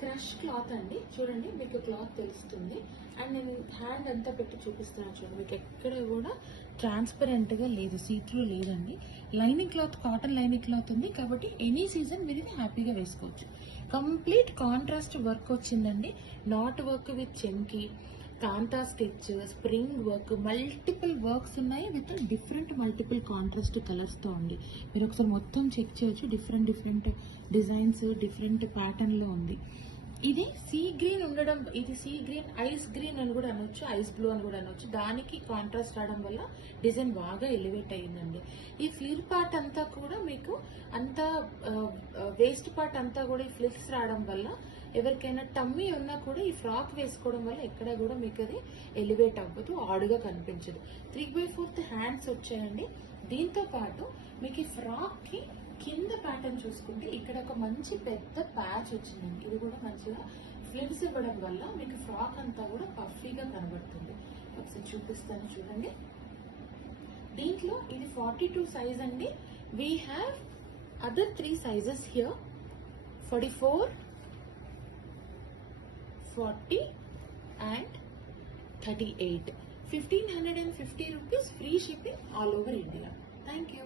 Crush cloth అండి. చూడండి మీకు క్లాత్ తెలుస్తుంది. అండ్ నేను హ్యాండ్ అంతా పెట్టి చూపిస్తున్నాను చూడండి. మీకు ఎక్కడ కూడా ట్రాన్స్పరెంట్గా లేదు, సీట్రూ లేదండి. Lining cloth, cotton lining cloth ఉంది కాబట్టి ఎనీ సీజన్ మీరు ఇది హ్యాపీగా వేసుకోవచ్చు. కంప్లీట్ కాంట్రాస్ట్ వర్క్ వచ్చిందండి. నాట్ వర్క్ విత్ చెంకి, kantha stitch, spring work, multiple works ఉన్నాయి విత్ డిఫరెంట్ మల్టిపుల్ కాంట్రాస్ట్ కలర్స్తో ఉంది. మీరు ఒకసారి మొత్తం చెక్ చేయొచ్చు. డిఫరెంట్ డిఫరెంట్ డిజైన్స్, డిఫరెంట్ ప్యాటర్న్లో ఉంది. ఇది సీ గ్రీన్ ఉండడం, ఇది సీ గ్రీన్, ఐస్ గ్రీన్ అని కూడా అనొచ్చు, ఐస్ బ్లూ అని కూడా అనొచ్చు. దానికి కాంట్రాస్ట్ రావడం వల్ల డిజైన్ బాగా ఎలివేట్ అయ్యిందండి. ఈ ఫ్లిర్ పార్ట్ అంతా కూడా మీకు అంతా వేస్ట్ పార్ట్ అంతా కూడా ఈ ఫ్లిప్స్ రావడం వల్ల ఎవరికైనా టమ్మీ ఉన్నా కూడా ఈ ఫ్రాక్ వేసుకోవడం వల్ల ఎక్కడ కూడా మీకు అది ఎలివేట్ అవ్వదు, ఆడుగా కనిపించదు. 3/4 హ్యాండ్స్ వచ్చాయండి. దీంతో పాటు మీకు ఈ ఫ్రాక్ కి కింద ప్యాటర్న్ చూసుకుంటే ఇక్కడ ఒక మంచి పెద్ద ప్యాచ్ వచ్చిందండి. ఇది కూడా మంచిగా ఫ్లిప్స్ ఇవ్వడం వల్ల మీకు ఫ్రాక్ అంతా కూడా పఫీగా కనబడుతుంది. ఒకసారి చూపిస్తాను చూడండి. దీంట్లో ఇది 42 సైజ్ అండి. We have other 3 sizes here, 44, 40 and 38. 1550 rupees, free shipping all over India. Thank you.